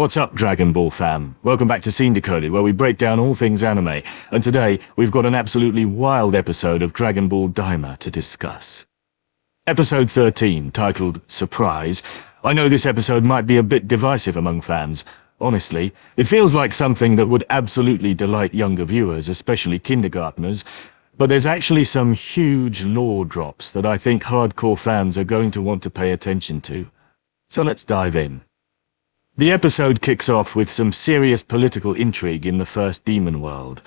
What's up, Dragon Ball fam? Welcome back to Decoded, where we break down all things anime, and today we've got an absolutely wild episode of Dragon Ball Daima to discuss. Episode 13, titled Surprise. I know this episode might be a bit divisive among fans. Honestly, it feels like something that would absolutely delight younger viewers, especially kindergartners, but there's actually some huge lore drops that I think hardcore fans are going to want to pay attention to. So let's dive in. The episode kicks off with some serious political intrigue in the first demon world.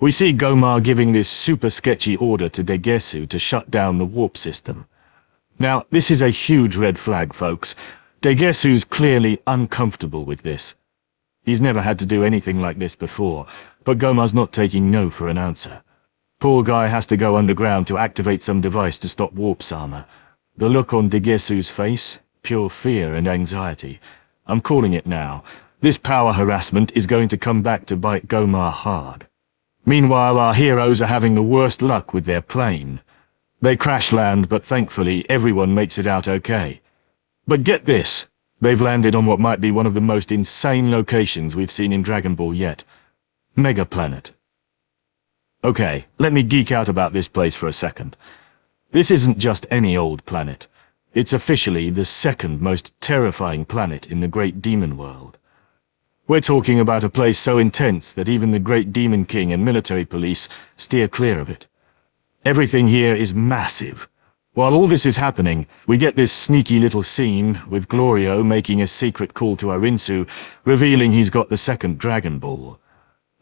We see Gomar giving this super sketchy order to Degesu to shut down the warp system. Now, this is a huge red flag, folks. Degesu's clearly uncomfortable with this. He's never had to do anything like this before, but Gomar's not taking no for an answer. Poor guy has to go underground to activate some device to stop warp's armor. The look on Degesu's face, pure fear and anxiety. I'm calling it now. This power harassment is going to come back to bite Gomar hard. Meanwhile, our heroes are having the worst luck with their plane. They crash land, but thankfully everyone makes it out okay. But get this, they've landed on what might be one of the most insane locations we've seen in Dragon Ball yet. Mega Planet. Okay, let me geek out about this place for a second. This isn't just any old planet. It's officially the second most terrifying planet in the Great Demon World. We're talking about a place so intense that even the Great Demon King and military police steer clear of it. Everything here is massive. While all this is happening, we get this sneaky little scene with Glorio making a secret call to Arinsu, revealing he's got the second Dragon Ball.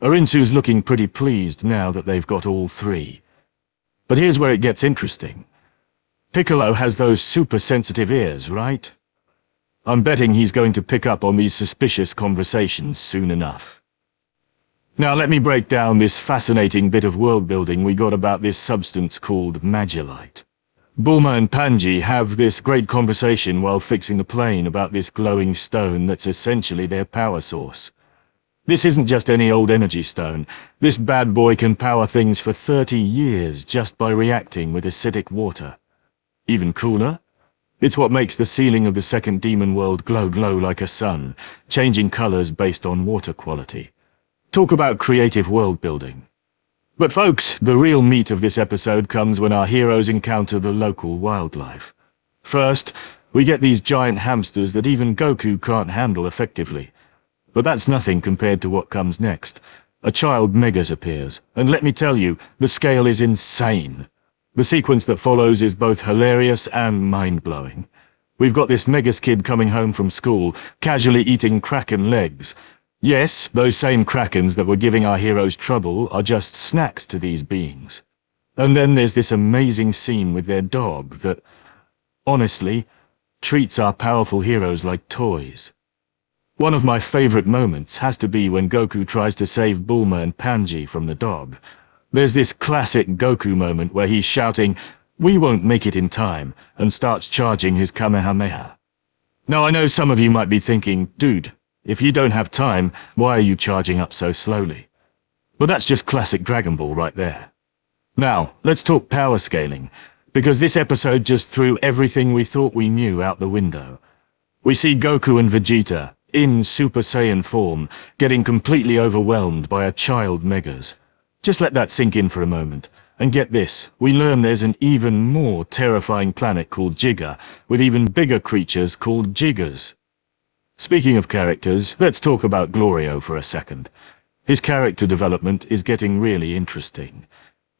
Arinsu's looking pretty pleased now that they've got all three. But here's where it gets interesting. Piccolo has those super sensitive ears, right? I'm betting he's going to pick up on these suspicious conversations soon enough. Now let me break down this fascinating bit of world building we got about this substance called Magellite. Bulma and Panji have this great conversation while fixing the plane about this glowing stone that's essentially their power source. This isn't just any old energy stone. This bad boy can power things for 30 years just by reacting with acidic water. Even cooler? It's what makes the ceiling of the second demon world glow like a sun, changing colors based on water quality. Talk about creative world building. But folks, the real meat of this episode comes when our heroes encounter the local wildlife. First, we get these giant hamsters that even Goku can't handle effectively. But that's nothing compared to what comes next. A child Megas appears, and let me tell you, the scale is insane. The sequence that follows is both hilarious and mind-blowing. We've got this Megas kid coming home from school, casually eating Kraken legs. Yes, those same Krakens that were giving our heroes trouble are just snacks to these beings. And then there's this amazing scene with their dog that, honestly, treats our powerful heroes like toys. One of my favorite moments has to be when Goku tries to save Bulma and Panji from the dog. There's this classic Goku moment where he's shouting, "We won't make it in time," and starts charging his Kamehameha. Now I know some of you might be thinking, dude, if you don't have time, why are you charging up so slowly? But that's just classic Dragon Ball right there. Now, let's talk power scaling, because this episode just threw everything we thought we knew out the window. We see Goku and Vegeta, in Super Saiyan form, getting completely overwhelmed by a child Megas. Just let that sink in for a moment. And get this, we learn there's an even more terrifying planet called Giga, with even bigger creatures called GIGAS. Speaking of characters, let's talk about Glorio for a second. His character development is getting really interesting.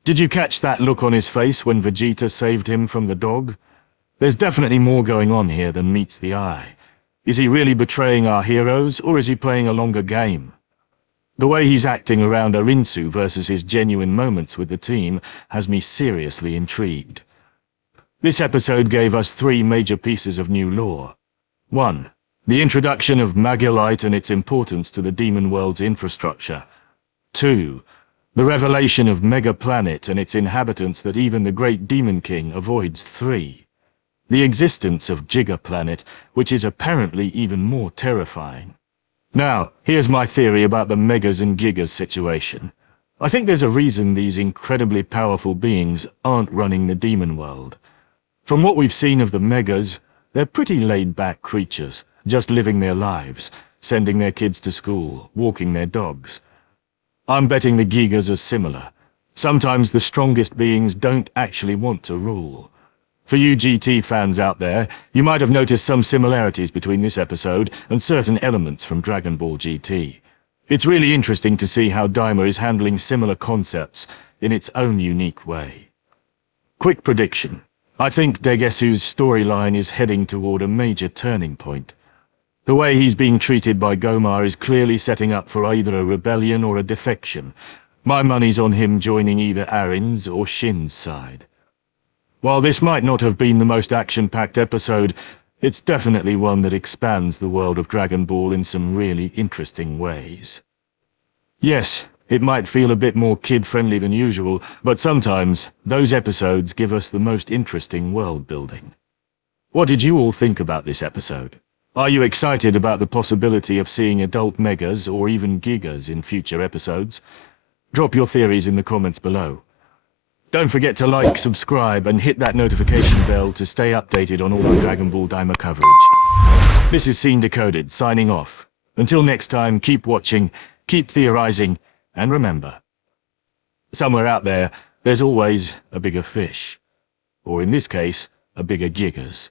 Did you catch that look on his face when Vegeta saved him from the dog? There's definitely more going on here than meets the eye. Is he really betraying our heroes, or is he playing a longer game? The way he's acting around Arinsu versus his genuine moments with the team has me seriously intrigued. This episode gave us three major pieces of new lore. 1. The introduction of Magellite and its importance to the demon world's infrastructure. 2. The revelation of Mega Planet and its inhabitants that even the Great Demon King avoids. 3. The existence of Giga Planet, which is apparently even more terrifying. Now, here's my theory about the Megas and Gigas situation. I think there's a reason these incredibly powerful beings aren't running the demon world. From what we've seen of the Megas, they're pretty laid-back creatures, just living their lives, sending their kids to school, walking their dogs. I'm betting the GIGAS are similar. Sometimes the strongest beings don't actually want to rule. For you GT fans out there, you might have noticed some similarities between this episode and certain elements from Dragon Ball GT. It's really interesting to see how Daima is handling similar concepts in its own unique way. Quick prediction. I think Degesu's storyline is heading toward a major turning point. The way he's being treated by Gomar is clearly setting up for either a rebellion or a defection. My money's on him joining either Arin's or Shin's side. While this might not have been the most action-packed episode, it's definitely one that expands the world of Dragon Ball in some really interesting ways. Yes, it might feel a bit more kid-friendly than usual, but sometimes those episodes give us the most interesting world building. What did you all think about this episode? Are you excited about the possibility of seeing adult Megas or even Gigas in future episodes? Drop your theories in the comments below. Don't forget to like, subscribe, and hit that notification bell to stay updated on all our Dragon Ball Daima coverage. This is Scene Decoded, signing off. Until next time, keep watching, keep theorizing, and remember, somewhere out there, there's always a bigger fish. Or in this case, a bigger Gigas.